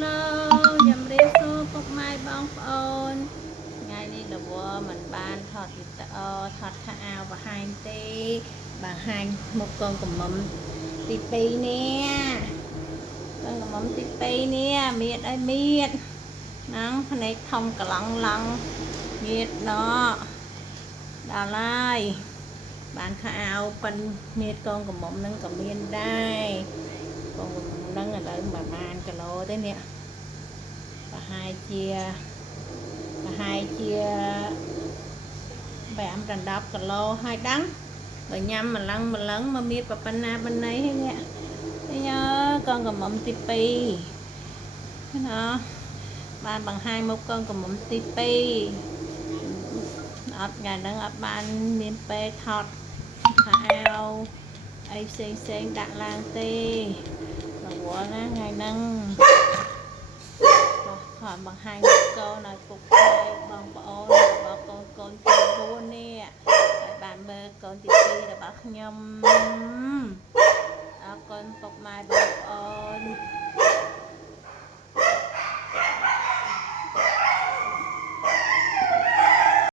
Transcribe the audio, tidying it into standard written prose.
Hello ជំរាបសួរពុកម៉ែបងប្អូនថ្ងៃនេះលវមិនបានថតវីដេអូថតខោអាវបង្ហាញទេបង្ហាញមុខកងកំមុំទី2នេះកងកំមុំទី2នេះមៀតអីមៀតហ្នឹងភ្នែកធំកឡង់ឡង់មៀតណដល់ហើយបានខោអាវប៉ិនមៀតកងកំមុំហ្នឹងក៏មានដែរកងកំមុំហ្នឹងឥឡូវប្រហែលគីឡូទេនេះប្រហែលជា5-10 គីឡូហើយដឹងបើញ៉ាំម្លឹងមកមានប៉ុណ្ណាប៉ុណ្ណីហ្នឹងនេះកងកំមុំទី2ណាបានបង្ហាញមុខកងកំមុំទី2អត់ថ្ងៃហ្នឹងអត់បានមានពេលថតខោអាវអីផ្សេងដាក់ឡើងទេរវល់ណាថ្ងៃហ្នឹងខំបង្ហាញកូនឲ្យពុកម៉ែបងប្អូនរបស់កូនទី4នេះឲ្យបានមើលកូនទី2របស់ខ្ញុំអរគុណពុកម៉ែបងប្អូន